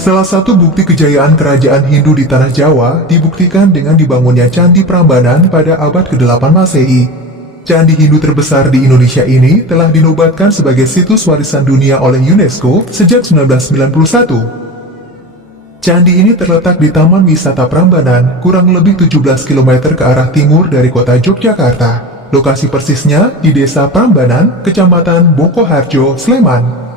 Salah satu bukti kejayaan kerajaan Hindu di Tanah Jawa dibuktikan dengan dibangunnya Candi Prambanan pada abad ke-8 Masehi. Candi Hindu terbesar di Indonesia ini telah dinobatkan sebagai situs warisan dunia oleh UNESCO sejak 1991. Candi ini terletak di Taman Wisata Prambanan, kurang lebih 17 km ke arah timur dari kota Yogyakarta. Lokasi persisnya di Desa Prambanan, Kecamatan Bokoharjo, Sleman.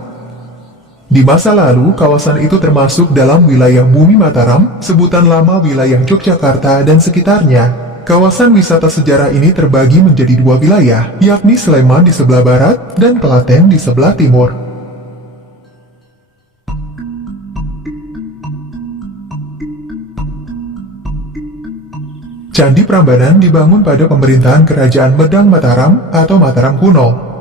Di masa lalu, kawasan itu termasuk dalam wilayah Bumi Mataram, sebutan lama wilayah Yogyakarta dan sekitarnya. Kawasan wisata sejarah ini terbagi menjadi dua wilayah, yakni Sleman di sebelah barat dan Klaten di sebelah timur. Candi Prambanan dibangun pada pemerintahan Kerajaan Medang Mataram atau Mataram kuno.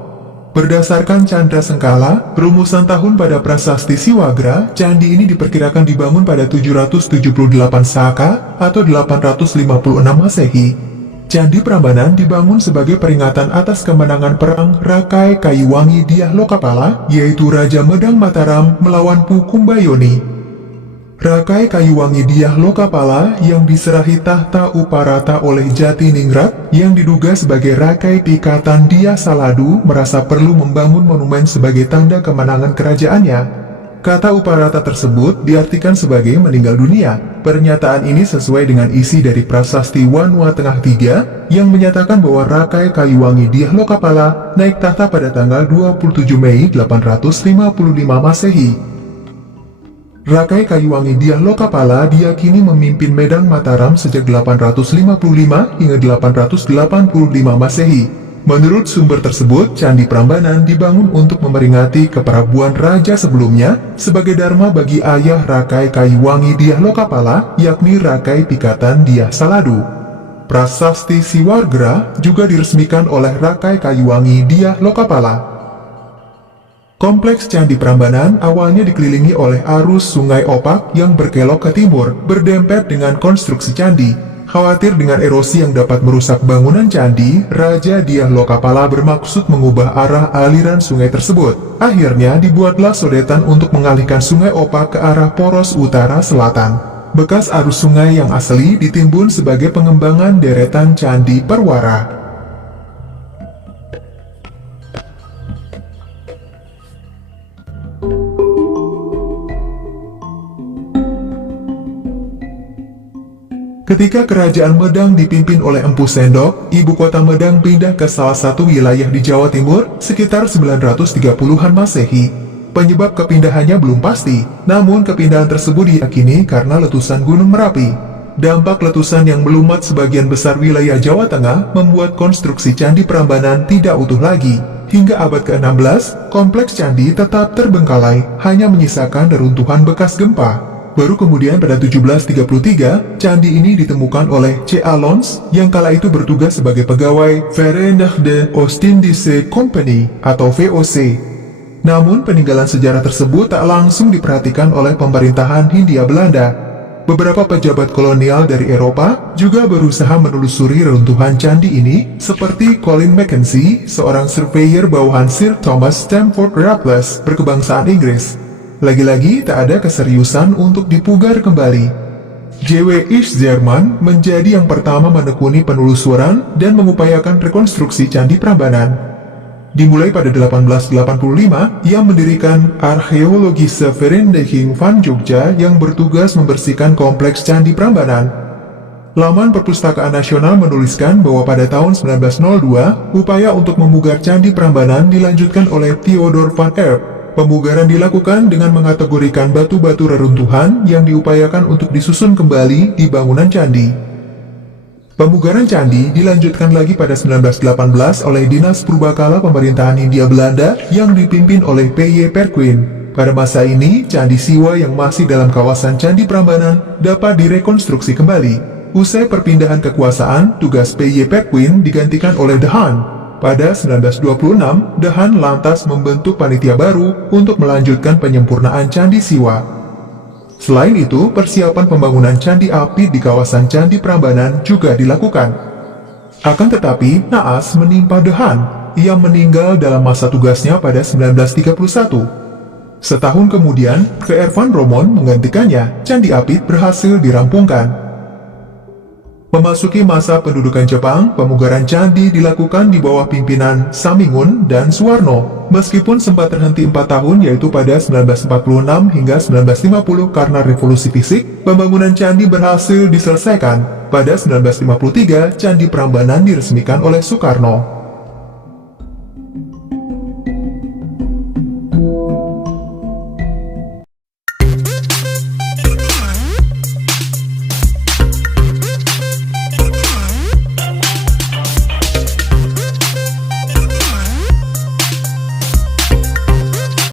Berdasarkan Candra Sengkala, rumusan tahun pada prasasti Siwagra, candi ini diperkirakan dibangun pada 778 Saka atau 856 Masehi. Candi Prambanan dibangun sebagai peringatan atas kemenangan perang Rakai Kayuwangi Dyah Lokapala, yaitu Raja Medang Mataram melawan Pukumbayoni. Rakai Kayuwangi Dyah Lokapala yang diserahi tahta Uparata oleh Jatiningrat yang diduga sebagai Rakai Pikatan Dyah Saladu merasa perlu membangun monumen sebagai tanda kemenangan kerajaannya. Kata Uparata tersebut diartikan sebagai meninggal dunia. Pernyataan ini sesuai dengan isi dari prasasti Wanua Tengah 3 yang menyatakan bahwa Rakai Kayuwangi Dyah Lokapala naik tahta pada tanggal 27 Mei 855 Masehi. Rakai Kayuwangi Dyah Lokapala diyakini memimpin Medang Mataram sejak 855 hingga 885 Masehi. Menurut sumber tersebut, Candi Prambanan dibangun untuk memperingati keprabuan raja sebelumnya sebagai dharma bagi ayah Rakai Kayuwangi Dyah Lokapala, yakni Rakai Pikatan Dyah Saladu. Prasasti Siwagra juga diresmikan oleh Rakai Kayuwangi Dyah Lokapala. Kompleks Candi Prambanan awalnya dikelilingi oleh arus Sungai Opak yang berkelok ke timur, berdempet dengan konstruksi candi. Khawatir dengan erosi yang dapat merusak bangunan candi, Raja Dyah Lokapala bermaksud mengubah arah aliran sungai tersebut. Akhirnya dibuatlah sodetan untuk mengalihkan Sungai Opak ke arah poros utara-selatan. Bekas arus sungai yang asli ditimbun sebagai pengembangan deretan Candi Perwara. Ketika Kerajaan Medang dipimpin oleh Empu Sendok, ibu kota Medang pindah ke salah satu wilayah di Jawa Timur sekitar 930-an Masehi. Penyebab kepindahannya belum pasti, namun kepindahan tersebut diyakini karena letusan Gunung Merapi. Dampak letusan yang melumat sebagian besar wilayah Jawa Tengah membuat konstruksi Candi Prambanan tidak utuh lagi. Hingga abad ke-16, kompleks candi tetap terbengkalai, hanya menyisakan reruntuhan bekas gempa. Baru kemudian pada 1733, candi ini ditemukan oleh C. Alons yang kala itu bertugas sebagai pegawai Verenigde Oostindische Company atau VOC. Namun peninggalan sejarah tersebut tak langsung diperhatikan oleh pemerintahan Hindia Belanda. Beberapa pejabat kolonial dari Eropa juga berusaha menelusuri reruntuhan candi ini, seperti Colin Mackenzie, seorang surveyor bawahan Sir Thomas Stamford Raffles berkebangsaan Inggris. Lagi-lagi tak ada keseriusan untuk dipugar kembali. J.W. East Jerman menjadi yang pertama menekuni penelusuran dan mengupayakan rekonstruksi Candi Prambanan. Dimulai pada 1885, ia mendirikan Archeologische Vereniging van Jogja yang bertugas membersihkan kompleks Candi Prambanan. Laman Perpustakaan Nasional menuliskan bahwa pada tahun 1902, upaya untuk memugar Candi Prambanan dilanjutkan oleh Theodor van Erp. Pemugaran dilakukan dengan mengategorikan batu-batu reruntuhan yang diupayakan untuk disusun kembali di bangunan candi. Pemugaran candi dilanjutkan lagi pada 1918 oleh Dinas Purbakala Pemerintahan Hindia Belanda yang dipimpin oleh P.Y. Perquin. Pada masa ini, Candi Siwa yang masih dalam kawasan Candi Prambanan dapat direkonstruksi kembali. Usai perpindahan kekuasaan, tugas P.Y. Perquin digantikan oleh De Haan. Pada 1926, De Haan lantas membentuk panitia baru untuk melanjutkan penyempurnaan Candi Siwa. Selain itu, persiapan pembangunan candi api di kawasan Candi Prambanan juga dilakukan. Akan tetapi, naas menimpa De Haan. Ia meninggal dalam masa tugasnya pada 1931. Setahun kemudian, Veervan Romon menggantikannya. Candi Apit berhasil dirampungkan. Memasuki masa pendudukan Jepang, pemugaran candi dilakukan di bawah pimpinan Samingun dan Suwarno. Meskipun sempat terhenti 4 tahun yaitu pada 1946 hingga 1950 karena revolusi fisik, pembangunan candi berhasil diselesaikan. Pada 1953, Candi Prambanan diresmikan oleh Soekarno.